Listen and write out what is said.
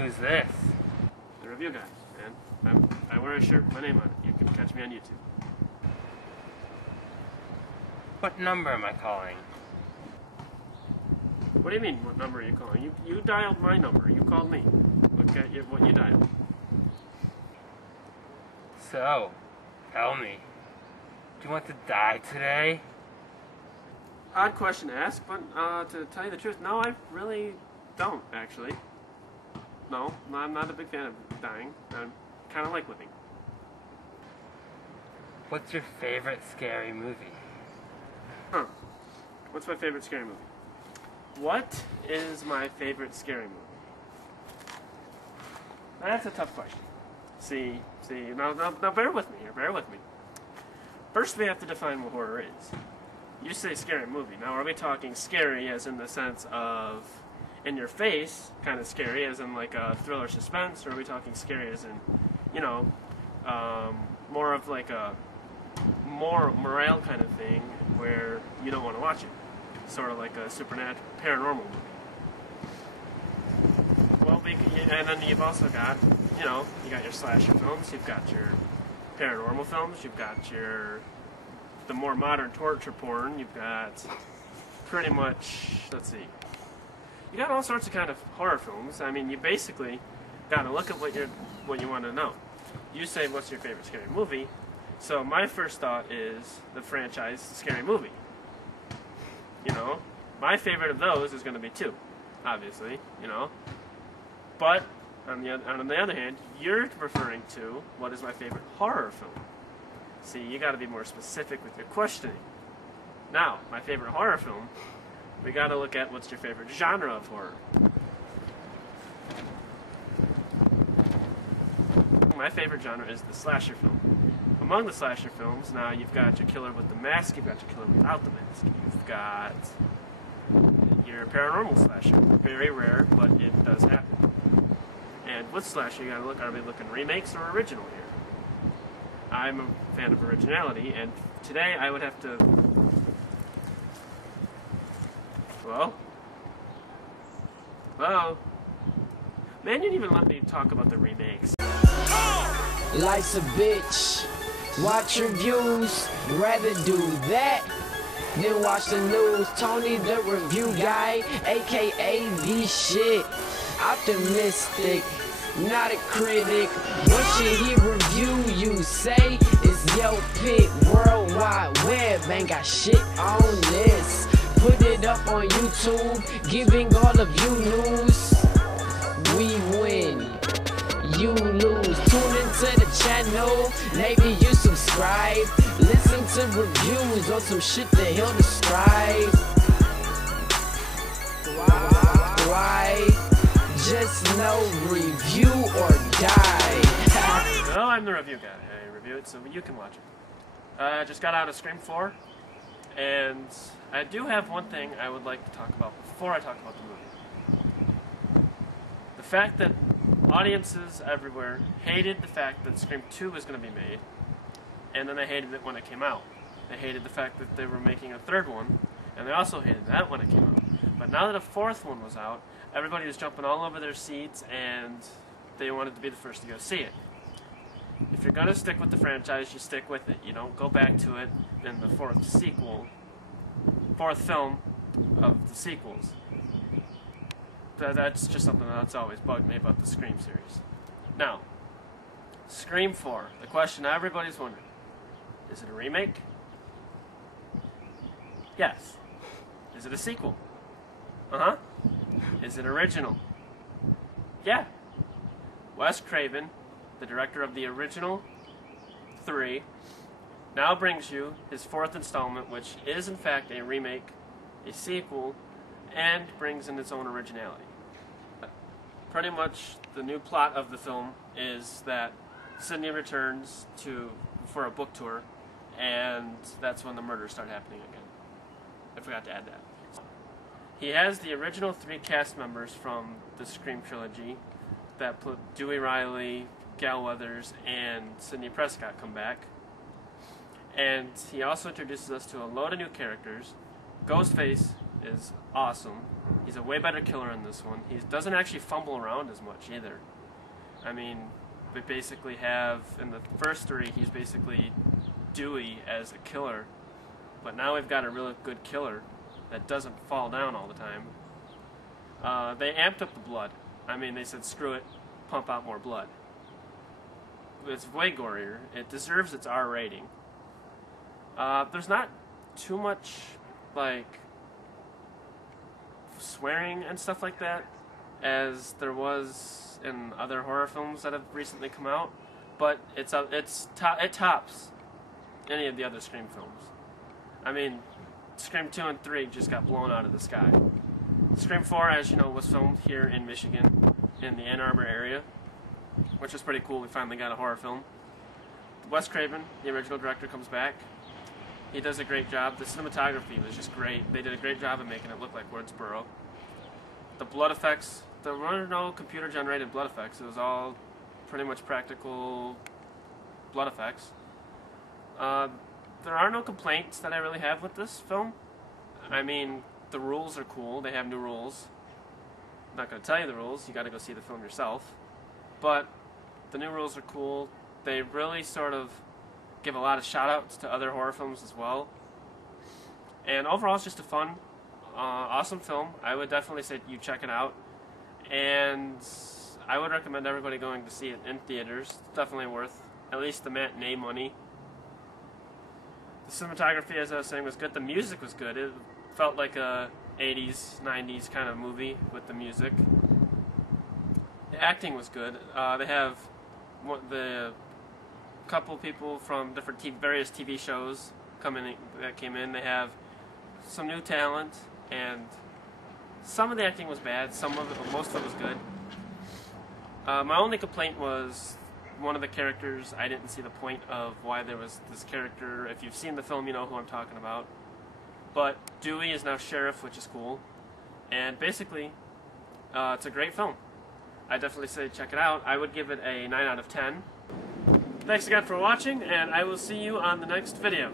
Who's this? The review guy, man. I wear a shirt with my name on it. You can catch me on YouTube. What number am I calling? What do you mean, what number are you calling? You dialed my number. You called me. Look at what you dialed. So, tell me, do you want to die today? Odd question to ask, but to tell you the truth, no, I really don't, actually. No, I'm not a big fan of dying. I kind of like living. What's your favorite scary movie? Huh. What's my favorite scary movie? What is my favorite scary movie? That's a tough question. See, now bear with me here, bear with me. First we have to define what horror is. You say scary movie. Now are we talking scary as in the sense of in your face, kind of scary as in like a thriller suspense, or are we talking scary as in, you know, more of like a more morale kind of thing where you don't want to watch it? Sort of like a supernatural, paranormal movie. Well, and then you've also got, you know, you got your slasher films, you've got your paranormal films, you've got the more modern torture porn, you've got pretty much, let's see, you got all sorts of kind of horror films. I mean, you basically got to look at what you want to know. You say, what's your favorite scary movie? So my first thought is the franchise Scary Movie. You know, my favorite of those is going to be 2, obviously, you know. But, on the other hand, you're referring to what is my favorite horror film. See, you got to be more specific with your questioning. Now, my favorite horror film, we got to look at what's your favorite genre of horror. My favorite genre is the slasher film. Among the slasher films, now you've got your killer with the mask, you've got your killer without the mask, you've got your paranormal slasher. Very rare, but it does happen. And with slasher, you gotta look, are we looking remakes or original here? I'm a fan of originality, and today I would have to... Hello? Hello? Man, you didn't even let me talk about the remakes. Life's a bitch. Watch reviews. Rather do that than watch the news. Tony the review guy, aka the shit. Optimistic, not a critic. What should he review? You say it's your pick. World Wide Web ain't got shit on this. Put it up on YouTube, giving all of you news. We win, you lose. Tune into the channel, maybe you subscribe. Listen to reviews on some shit that he'll describe. Why? Just no review or die. No, I'm the review guy. I review it so you can watch it. I just got out of Scream 4, and I do have one thing I would like to talk about before I talk about the movie. The fact that audiences everywhere hated the fact that Scream 2 was going to be made, and then they hated it when it came out. They hated the fact that they were making a 3rd one, and they also hated that when it came out. But now that a 4th one was out, everybody was jumping all over their seats, and they wanted to be the first to go see it. If you're going to stick with the franchise, you stick with it. You don't go back to it in the 4th film of the sequels. That's just something that's always bugged me about the Scream series. Now, Scream 4, the question everybody's wondering, is it a remake? Yes. Is it a sequel? Uh-huh. Is it original? Yeah. Wes Craven, the director of the original 3, now brings you his 4th installment, which is in fact a remake, a sequel, and brings in its own originality. Pretty much the new plot of the film is that Sidney returns for a book tour, and that's when the murders start happening again. I forgot to add that. He has the original 3 cast members from the Scream trilogy that put Dewey Riley, Gal Weathers, and Sidney Prescott come back. And he also introduces us to a load of new characters: Ghostface, is awesome. He's a way better killer in this one. He doesn't actually fumble around as much either. I mean, we basically have, in the first three, he's basically Dewey as a killer, but now we've got a really good killer that doesn't fall down all the time. They amped up the blood. I mean, they said, screw it, pump out more blood. It's way gorier. It deserves its R rating. There's not too much, like, swearing and stuff like that as there was in other horror films that have recently come out, but it tops any of the other Scream films. I mean, Scream 2 and 3 just got blown out of the sky. Scream 4, as you know, was filmed here in Michigan, in the Ann Arbor area, which was pretty cool. We finally got a horror film. Wes Craven, the original director, comes back. He does a great job. The cinematography was just great. They did a great job of making it look like Woodsboro. The blood effects, there were no computer-generated blood effects. It was all pretty much practical blood effects. There are no complaints that I really have with this film. I mean, the rules are cool. They have new rules. I'm not going to tell you the rules. You got to go see the film yourself. But the new rules are cool. They really sort of give a lot of shout-outs to other horror films as well. And overall, it's just a fun, awesome film. I would definitely say you check it out. And I would recommend everybody going to see it in theaters. It's definitely worth at least the matinee money. The cinematography, as I was saying, was good. The music was good. It felt like a 80s, 90s kind of movie with the music. The acting was good. They have the couple people from different various TV shows that came in. They have some new talent, and some of the acting was bad. Most of it was good. My only complaint was one of the characters. I didn't see the point of why there was this character. If you've seen the film, you know who I'm talking about. But Dewey is now sheriff, which is cool. And basically, it's a great film. I definitely say check it out. I would give it a 9 out of 10. Thanks again for watching, and I will see you on the next video.